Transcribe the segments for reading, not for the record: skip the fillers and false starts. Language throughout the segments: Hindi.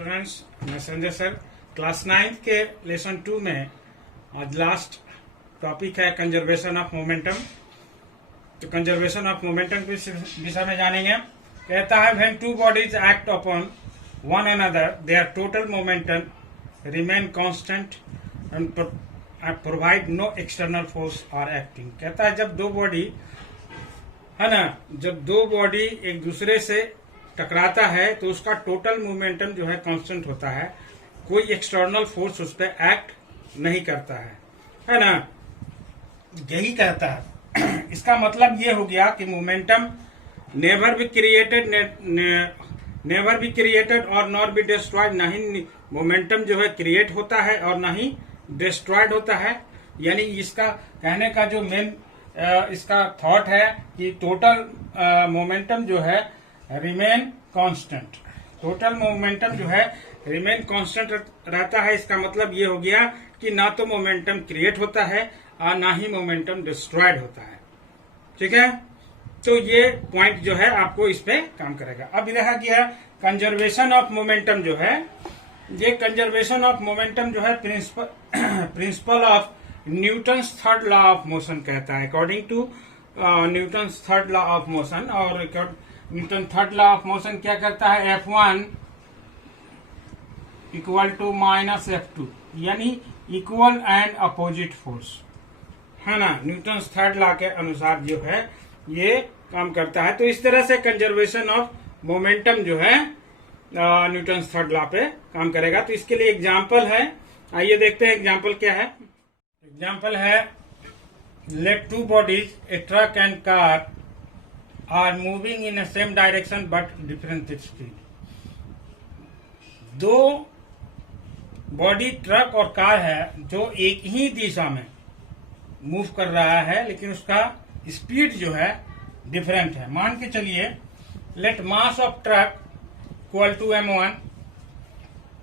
स्टूडेंट्स, मैं संजय सर क्लास 9 के लेसन 2 में आज लास्ट टॉपिक है कंजर्वेशन ऑफ मोमेंटम। तो कंजर्वेशन ऑफ मोमेंटम के विषय में जानेंगे। कहता है when two bodies act upon one another their total momentum remain constant and provide no external force are acting. कहता है जब दो बॉडी है ना, जब दो बॉडी एक दूसरे से टकराता है तो उसका टोटल मोमेंटम जो है कांस्टेंट होता है, कोई एक्सटर्नल फोर्स उस पर एक्ट नहीं करता है ना। यही कहता है। इसका मतलब ये हो गया कि मोमेंटम नेवर बी क्रिएटेड और नॉट बी डिस्ट्रॉयड। ना ही मोमेंटम जो है क्रिएट होता है और ना ही डिस्ट्रॉयड होता है। यानी इसका कहने का जो मेन इसका थॉट है कि टोटल मोमेंटम जो है रिमेन कांस्टेंट। टोटल मोमेंटम जो है रिमेन कांस्टेंट रहता है। इसका मतलब ये हो गया कि ना तो मोमेंटम क्रिएट होता है और ना ही मोमेंटम डिस्ट्रॉयड होता है। ठीक है, तो ये पॉइंट जो है आपको इस पे काम करेगा। अब रहा गया कंजर्वेशन ऑफ मोमेंटम जो है, ये कंजर्वेशन ऑफ मोमेंटम जो है principle of Newton's third law of motion कहता है। According to Newton's third law of motion, और Newton third law of motion क्या करता है, F1 equal to minus F2, यानी इक्वल एंड अपोजिट फोर्स है ना। न्यूटन थर्ड लॉ के अनुसार जो है ये काम करता है। तो इस तरह से कंजर्वेशन ऑफ मोमेंटम जो है न्यूटन थर्ड लॉ पे काम करेगा। तो इसके लिए एग्जाम्पल है, आइए देखते हैं एग्जाम्पल क्या है। एग्जाम्पल है let two bodies a truck and car are moving in same direction but different speed. दो बॉडी ट्रक और कार है जो एक ही दिशा में मूव कर रहा है, लेकिन उसका स्पीड जो है डिफरेंट है। मान के चलिए let mass of truck equal to m1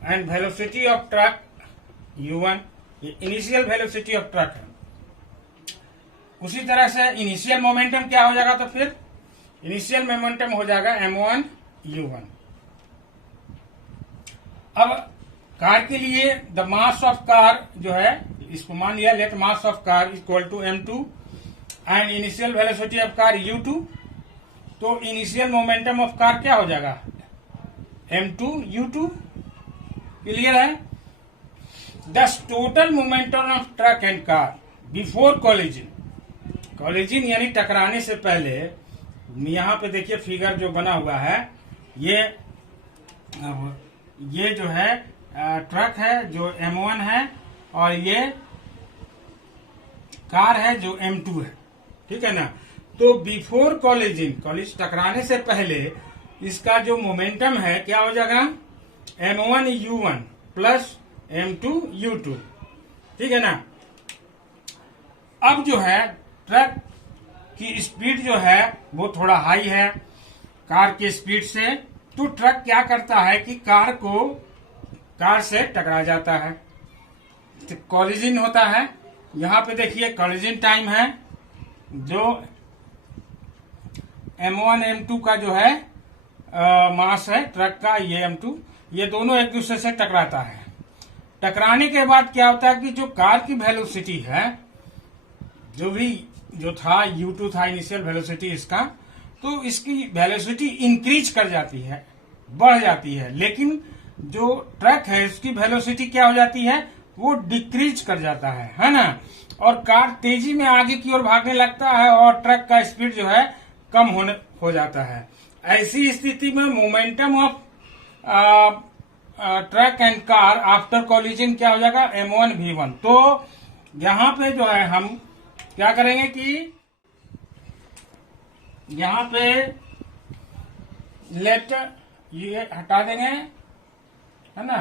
and velocity of truck u1। ये इनिशियल वेलोसिटी ऑफ ट्रक है। उसी तरह से इनिशियल मोमेंटम क्या हो जाएगा, तो फिर इनिशियल मोमेंटम हो जाएगा m1 u1। अब कार के लिए द मास ऑफ कार जो है, इसको मान लिया let mass of car equal to m2 and initial velocity of car u2। तो इनिशियल मोमेंटम ऑफ कार क्या हो जाएगा, m2 u2। क्लियर है। दस total momentum of truck and car before collision यानी टकराने से पहले, यहाँ पे देखिए फिगर जो बना हुआ है, ये जो है ट्रक है जो m1 है और ये कार है जो m2 है। ठीक है ना। तो बिफोर कॉलिजन टकराने से पहले इसका जो मोमेंटम है क्या हो जाएगा, m1 u1 plus m2 u2। ठीक है ना। अब जो है ट्रक की स्पीड जो है वो थोड़ा हाई है कार की स्पीड से। तो ट्रक क्या करता है कि कार से टकरा जाता है, तो कॉलिजन होता है। यहाँ पे देखिए कॉलिजन टाइम है जो m1 m2 का जो है मास है ट्रक का, ये m2, ये दोनों एक दूसरे से टकराता है। टकराने के बाद क्या होता है कि जो कार की वेलोसिटी है, जो था u2 था इनिशियल वेलोसिटी इसका, तो इसकी वेलोसिटी इंक्रीज कर जाती है, बढ़ जाती है। लेकिन जो ट्रक है उसकी वेलोसिटी क्या हो जाती है, वो डिक्रीज कर जाता है ना। और कार तेजी में आगे की ओर भागने लगता है और ट्रक का स्पीड जो है कम हो जाता है। ऐसी स्थिति में momentum of truck and car after collision क्या हो जाएगा, m1 v1। तो यहाँ पे जो है हम क्या करेंगे कि यहाँ पे लेट ये हटा देंगे, है ना।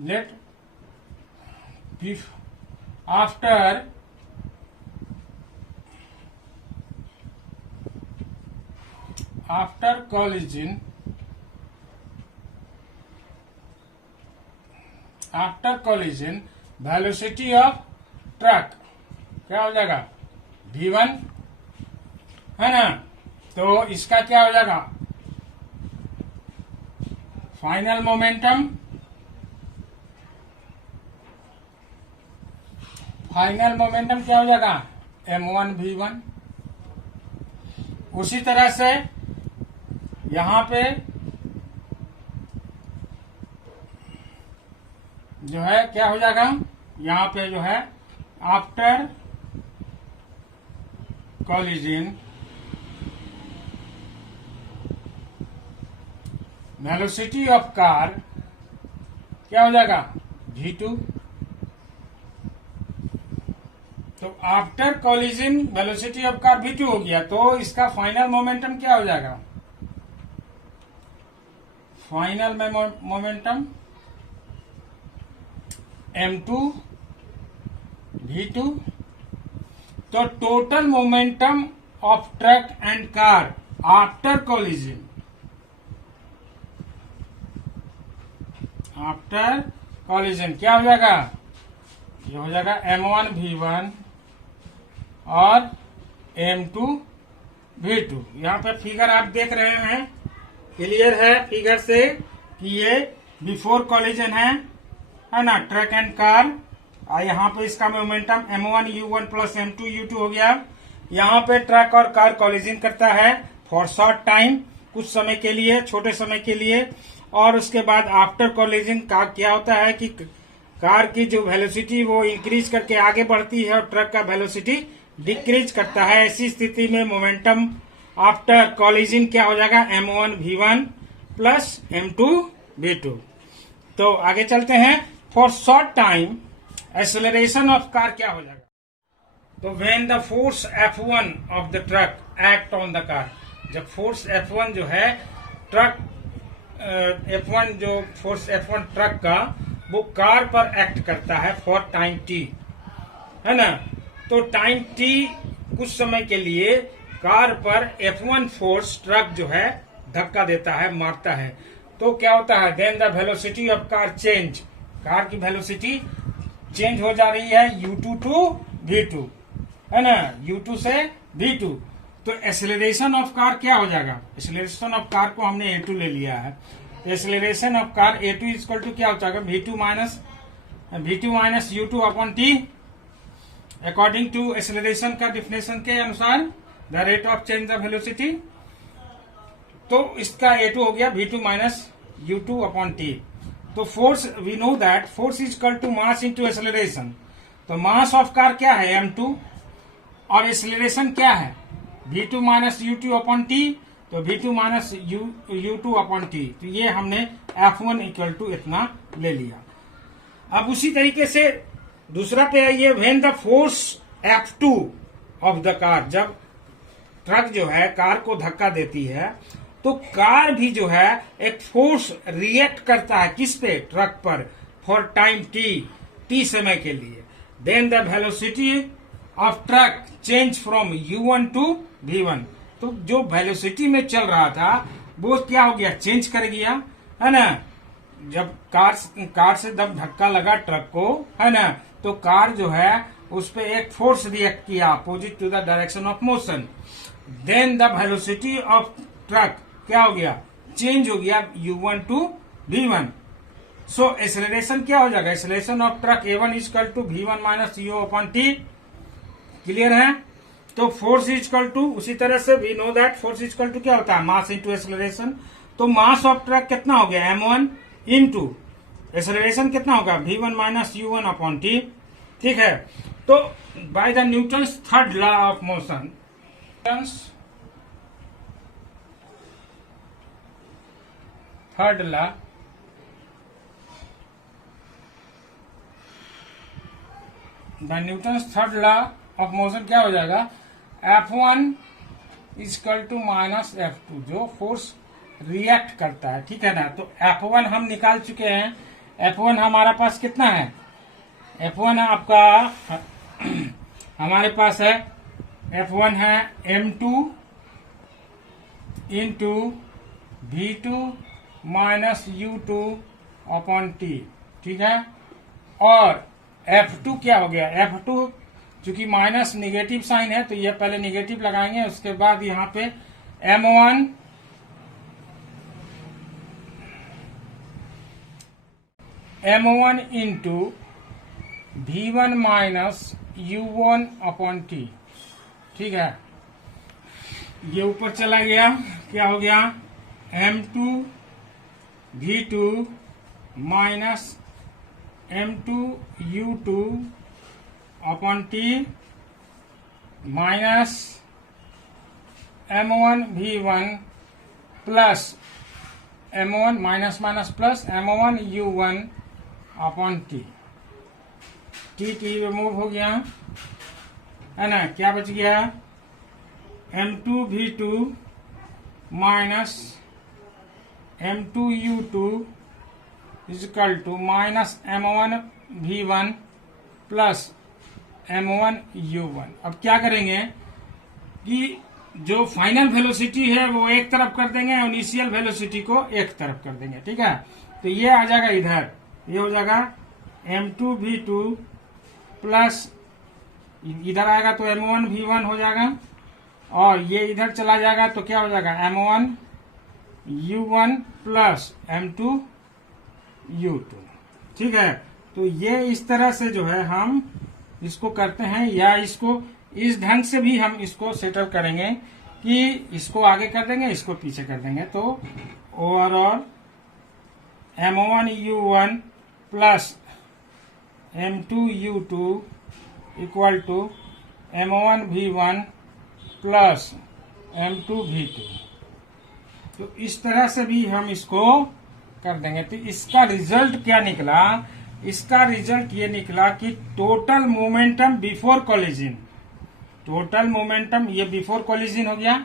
Let after collision velocity of truck क्या हो जाएगा, v1, है ना। तो इसका क्या हो जाएगा, फाइनल मोमेंटम फाइनल मोमेंटम क्या हो जाएगा, m1v1। उसी तरह से यहां पे जो है क्या हो जाएगा, यहां पे जो है after collision velocity of car क्या हो जाएगा, v2। तो after collision velocity of car v2 हो गया, तो इसका फाइनल मोमेंटम क्या हो जाएगा, फाइनल मोमेंटम m2 v2। तो total momentum of truck and car after collision, after collision क्या हो जाएगा, ये हो जाएगा m1v1 और m2v2। यहाँ पे फिगर आप देख रहे हैं, क्लियर है फिगर से कि ये बिफोर कॉलिजन है ना, ट्रक एंड कार। और यहाँ पे इसका मोमेंटम m1u1 प्लस m2u2 हो गया। यहाँ पे ट्रक और कार कॉलिजन करता है फॉर शॉर्ट टाइम, कुछ समय के लिए, छोटे समय के लिए। और उसके बाद आफ्टर कॉलिजन का क्या होता है कि कार की जो वेलोसिटी वो इंक्रीज करके आगे बढ़ती है और ट्रक का वेलोसिटी डिक्रीज करता है। ऐसी स्थिति में मोमेंटम आफ्टर कॉलिजन क्या हो जाएगा, m1v1 प्लस m2v2। तो आगे चलते हैं, for short time acceleration of car क्या हो जाएगा। तो when the force F1 of the truck act on the car, जब फोर्स F1 जो है ट्रक F1 जो फोर्स F1 ट्रक का वो कार पर एक्ट करता है फॉर टाइम t, है ना। तो टाइम t कुछ समय के लिए कार पर F1 फोर्स ट्रक जो है धक्का देता है, मारता है। तो क्या होता है, then the velocity of car change, car की वेलोसिटी चेंज हो जा रही है u2 टू v2, है ना, u2 से v2। तो एक्सेलरेशन ऑफ कार क्या हो जाएगा, एक्सेलरेशन ऑफ कार को हमने a2 ले लिया है। Acceleration of car a2 equal to क्या हो जाएगा, v2 minus u2 upon t। According to acceleration का डिफिनेशन के अनुसार the rate of change the velocity. तो इसका a2 हो गया v2 minus u2 upon t। तो force, we know that force is equal to mass into acceleration. तो मास ऑफ कार क्या है, m2, और एक्सेलरेशन क्या है, v2 minus u2 upon t। तो v2 minus u2 upon t। तो ये हमने F1 इक्वल टू इतना ले लिया। अब उसी तरीके से दूसरा पे आइए, when the force F2 of the car, जब ट्रक जो है कार को धक्का देती है तो कार भी जो है एक फोर्स रिएक्ट करता है किस पे, ट्रक पर, फॉर टाइम t समय के लिए। Then the velocity of truck change from u1 to v1। तो जो वेलोसिटी में चल रहा था वो क्या हो गया, चेंज कर गया, है ना। जब कार से जब धक्का लगा ट्रक को, है ना, तो कार जो है उस पे एक फोर्स रिएक्ट किया opposite to the direction of motion. Then the velocity of truck क्या हो गया, चेंज हो गया u1 to v1। So acceleration क्या हो जाएगा, acceleration of truck a1 equal to v1 minus u upon t। Clear है। तो फोर्स इक्वल टू, उसी तरह से we know that force equal to क्या होता है, मास इंटू एक्सेलरेशन। तो मास ऑफ ट्रक कितना हो गया, m1 इंटू एक्सेलरेशन कितना होगा, v1 minus u1 upon t। ठीक है। तो by the Newton's third law of motion, third law, the Newton's third law of motion क्या हो जाएगा, F1 equal to minus F2, जो फोर्स रिएक्ट करता है। ठीक है ना। तो F1 हम निकाल चुके हैं। F1 हमारा पास कितना है, F1 आपका हमारे पास है, F1 है m2 into v2 minus u2 upon t। ठीक है। और F2 क्या हो गया, F2 चूंकि माइनस निगेटिव साइन है तो ये पहले निगेटिव लगाएंगे, उसके बाद यहाँ पे m1 into v1 minus u1 upon T. ठीक है, ये ऊपर चला गया, क्या हो गया, m2 v2 minus m2 u2 upon t minus m1 v1 plus m1 minus minus plus m1 u1 upon t. T remove हो गया है ना, क्या बच गया, m2 v2 minus m2 u2 equal to minus m1 v1 plus m1 u1। अब क्या करेंगे कि जो फाइनल वेलोसिटी है वो एक तरफ कर देंगे और इनिशियल वेलोसिटी को एक तरफ कर देंगे। ठीक है, तो ये आ जाएगा इधर, ये हो जाएगा m2 v2 प्लस इधर आएगा तो m1 v1 हो जाएगा, और ये इधर चला जाएगा तो क्या हो जाएगा m1 u1 plus m2 u2। ठीक है, तो ये इस तरह से जो है हम इसको करते हैं, या इसको इस ढंग से भी हम इसको सेटल करेंगे कि इसको आगे कर देंगे, इसको पीछे कर देंगे। तो overall m1 u1 plus m2 u2 equal to m1 v1 plus m2 v2। तो इस तरह से भी हम इसको कर देंगे। तो इसका रिजल्ट क्या निकला, इसका रिजल्ट ये निकला कि total momentum before collision, total momentum ये बिफोर कोलिजन हो गया,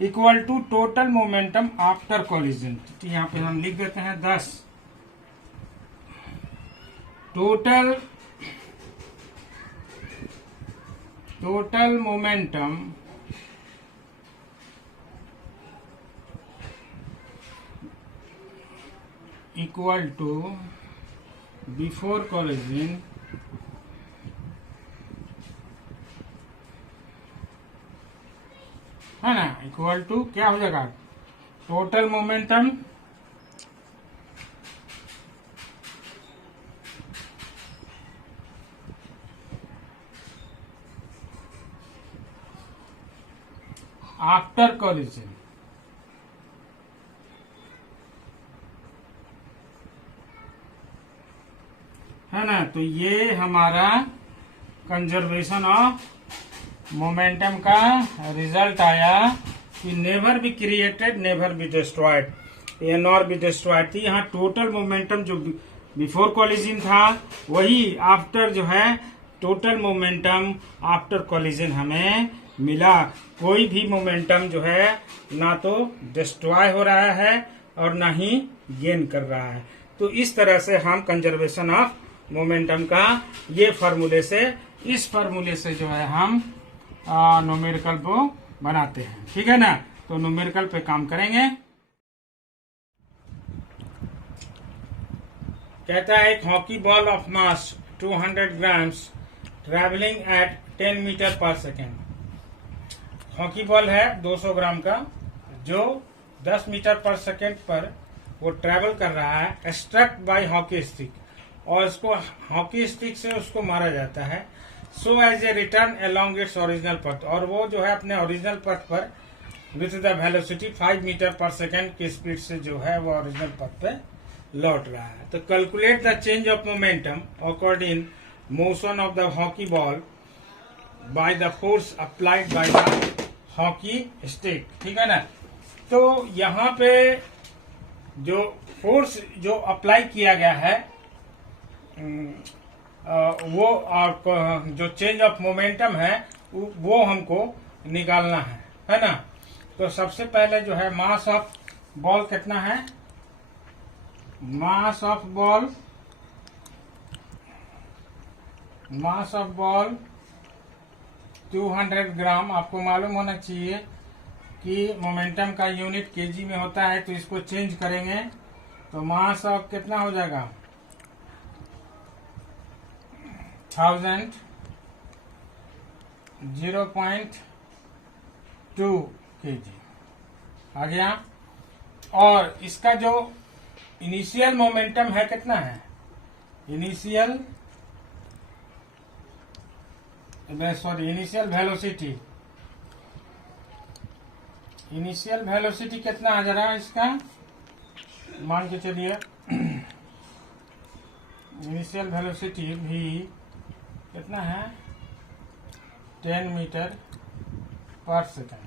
equal to total momentum after collision. यहाँ पे हम लिख देते हैं 10, total momentum equal to before collision है ना, इक्वल टू क्या हो जाएगा, टोटल मोमेंटम आफ्टर कोलिजन। है ना, तो ये हमारा कंजर्वेशन ऑफ मोमेंटम का रिजल्ट आया कि never be created never be destroyed, ये नॉर बी डिस्ट्रॉयड थी। यहाँ टोटल मोमेंटम जो बिफोर कोलिजन था वही आफ्टर जो है टोटल मोमेंटम आफ्टर कोलिजन हमें मिला। कोई भी मोमेंटम जो है ना तो डिस्ट्रॉय हो रहा है और ना ही गेन कर रहा है। तो इस तरह से हम कंजर्वेशन ऑफ मोमेंटम का ये फार्मूले से, इस फार्मूले से जो है हम न्यूमेरिकल को बनाते हैं। ठीक है ना, तो न्यूमेरिकल पे काम करेंगे। कहता है एक hockey ball of mass 200 grams travelling at 10 metre per second. Hockey ball है 200 ग्राम का जो 10 मीटर पर सेकेंड पर वो ट्रैवल कर रहा है, स्ट्रक बाय हॉकी स्टिक, और इसको हॉकी स्टिक से उसको मारा जाता है। So as a return along its original path, और वो जो है अपने ओरिजिनल पथ पर with the velocity 5 metre per second की स्पीड से जो है वो ओरिजिनल पथ पे लौट रहा है। तो calculate the change of momentum accord in motion of the hockey ball by the force applied by the hockey stick. ठीक है ना, तो यहाँ पे जो फोर्स जो अप्लाई किया गया है वो और जो चेंज ऑफ मोमेंटम है वो हमको निकालना है ना। तो सबसे पहले जो है मास ऑफ बॉल कितना है, मास ऑफ बॉल 200 ग्राम। आपको मालूम होना चाहिए कि मोमेंटम का यूनिट केजी में होता है, तो इसको चेंज करेंगे तो मास ऑफ कितना हो जाएगा 1000, 0.2 kg आ गया। और इसका जो इनिशियल मोमेंटम है कितना है, initial sorry initial velocity, initial velocity कितना आ जा रहा है इसका, मान के चलिए इनिशियल वेलोसिटी भी कितना है 10 मीटर पर सेकेंड,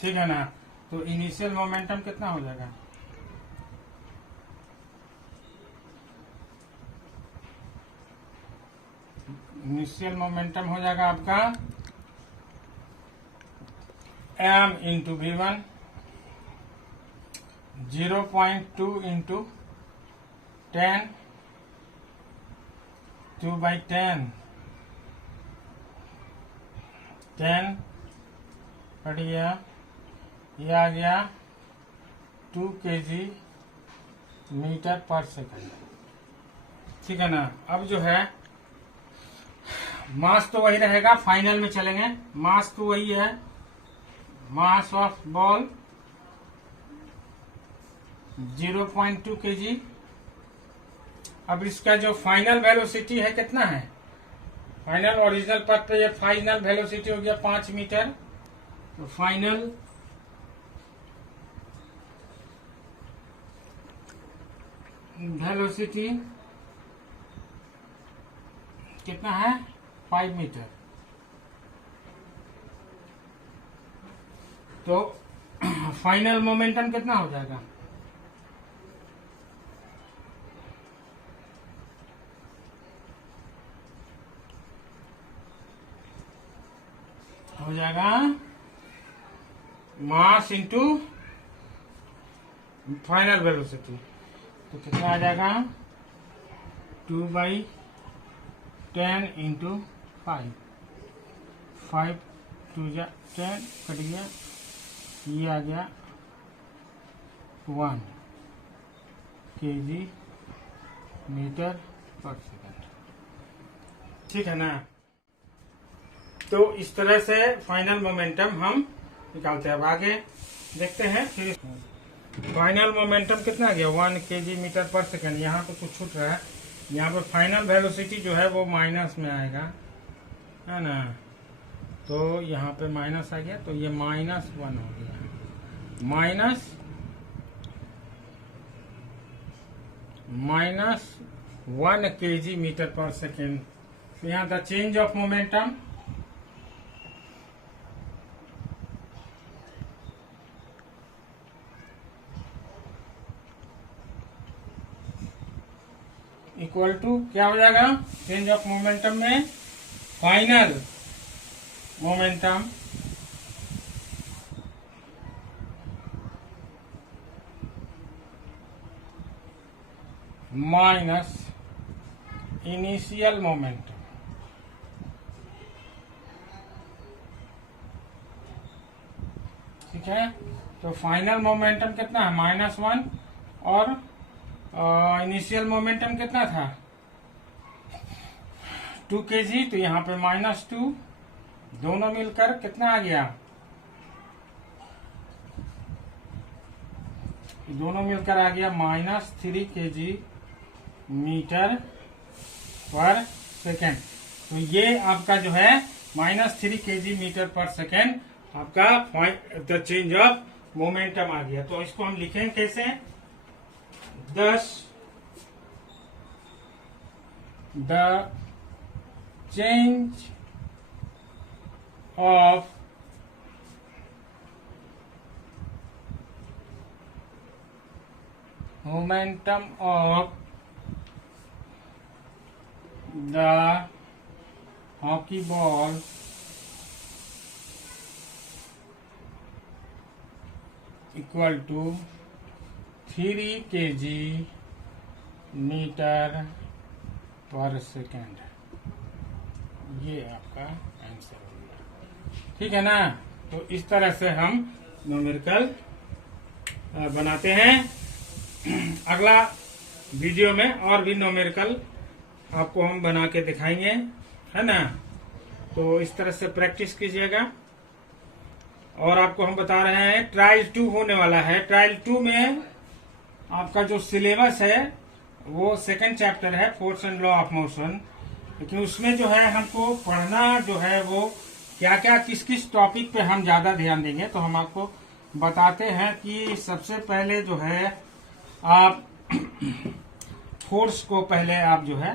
ठीक है ना। तो इनिशियल मोमेंटम कितना हो जाएगा, इनिशियल मोमेंटम हो जाएगा आपका m into V1 0.2 into 10 2/10 10 cut गया, ये आ गया 2 kg मीटर पर सेकंड, ठीक है ना। अब जो है मास तो वही रहेगा, फाइनल में चलेंगे, मास तो वही है, मास ऑफ बॉल 0.2 kg। अब इसका जो फाइनल वेलोसिटी है कितना है, फाइनल ओरिजिनल पथ पे ये फाइनल वेलोसिटी हो गया 5 मीटर, तो फाइनल वेलोसिटी कितना है 5 मीटर। तो फाइनल मोमेंटम कितना हो जाएगा, हो जाएगा मास इंटू फाइनल वेलोसिटी, तो कितना आ जाएगा 2/10 इंटू 5, 5 2 10 कट गया, ये आ गया 1 kg मीटर पर सेकंड, ठीक है ना। तो इस तरह से फाइनल मोमेंटम हम निकालते हैं। अब आगे देखते हैं फिर फाइनल मोमेंटम कितना आ गया 1 kg मीटर पर सेकंड। यहाँ पे कुछ छूट रहा है, यहाँ पर फाइनल वेलोसिटी जो है वो माइनस में आएगा, है ना। तो यहाँ पे माइनस आ गया, तो ये -1 हो गया, -1 kg मीटर पर सेकेंड। तो यहाँ the change of momentum equal to क्या हो जाएगा, चेंज ऑफ मोमेंटम में final momentum minus initial momentum, ठीक है। तो फाइनल मोमेंटम कितना है -1 और इनिशियल मोमेंटम कितना था 2 kg, तो यहाँ पे -2, दोनों मिलकर कितना आ गया, दोनों मिलकर आ गया -3 kg मीटर पर सेकेंड। तो ये आपका जो है -3 kg मीटर पर सेकेंड आपका द चेंज ऑफ मोमेंटम आ गया। तो इसको हम लिखेंगे कैसे, 10 the change of momentum of the hockey ball equal to 3 kg metre per second. ये आपका आंसर हो गया, ठीक है ना। तो इस तरह से हम न्यूमेरिकल बनाते हैं। अगला वीडियो में और भी न्यूमेरिकल आपको हम बना के दिखाएंगे, है ना। तो इस तरह से प्रैक्टिस कीजिएगा। और आपको हम बता रहे हैं ट्रायल 2 होने वाला है। ट्रायल 2 में आपका जो सिलेबस है वो सेकंड चैप्टर है force and law of motion, लेकिन उसमें जो है हमको पढ़ना जो है वो क्या क्या किस किस टॉपिक पे हम ज्यादा ध्यान देंगे, तो हम आपको बताते हैं कि सबसे पहले जो है आप फोर्स को पहले आप जो है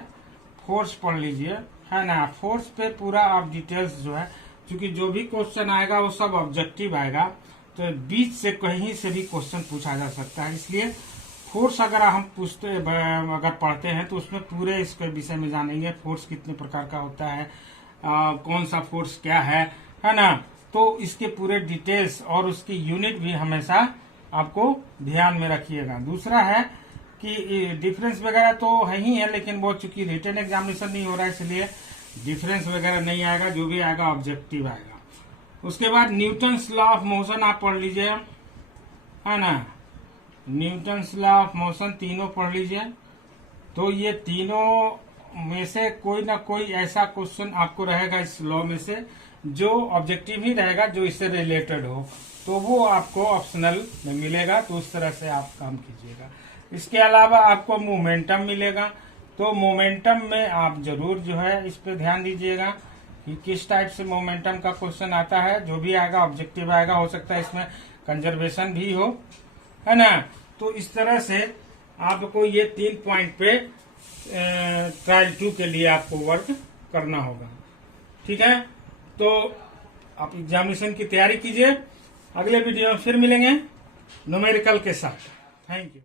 फोर्स पढ़ लीजिए, है ना। फोर्स पे पूरा आप डिटेल्स जो है, क्योंकि जो भी क्वेश्चन आएगा वो सब ऑब्जेक्टिव आएगा, तो बीच से कहीं से भी क्वेश्चन पूछा जा सकता है। इसलिए फोर्स अगर हम अगर पढ़ते हैं तो उसमें पूरे इसके विषय में जानेंगे। फोर्स कितने प्रकार का होता है, कौन सा फोर्स क्या है ना। तो इसके पूरे डिटेल्स और उसकी यूनिट भी हमेशा आपको ध्यान में रखिएगा। दूसरा है कि डिफरेंस वगैरह तो है ही है, लेकिन वो चूंकि रिटन एग्जामिनेशन नहीं हो रहा है इसलिए डिफरेंस वगैरह नहीं आएगा, जो भी आएगा ऑब्जेक्टिव आएगा। उसके बाद न्यूटन्स लॉ ऑफ मोशन आप पढ़ लीजिए, है ना। न्यूटन्स लॉ ऑफ मोशन तीनों पढ़ लीजिए। तो ये तीनों में से कोई ना कोई ऐसा क्वेश्चन आपको रहेगा इस लॉ में से जो ऑब्जेक्टिव ही रहेगा, जो इससे रिलेटेड हो, तो वो आपको ऑप्शनल में मिलेगा। तो उस तरह से आप काम कीजिएगा। इसके अलावा आपको मोमेंटम मिलेगा, तो मोमेंटम में आप जरूर जो है इस पे ध्यान दीजिएगा कि किस टाइप से मोमेंटम का क्वेश्चन आता है। जो भी आएगा ऑब्जेक्टिव आएगा, हो सकता है इसमें कंजर्वेशन भी हो, है ना। तो इस तरह से आपको ये 3 पॉइंट पे ट्रायल 2 के लिए आपको वर्क करना होगा, ठीक है। तो आप एग्जामिनेशन की तैयारी कीजिए। अगले वीडियो में फिर मिलेंगे न्यूमेरिकल के साथ। Thank you.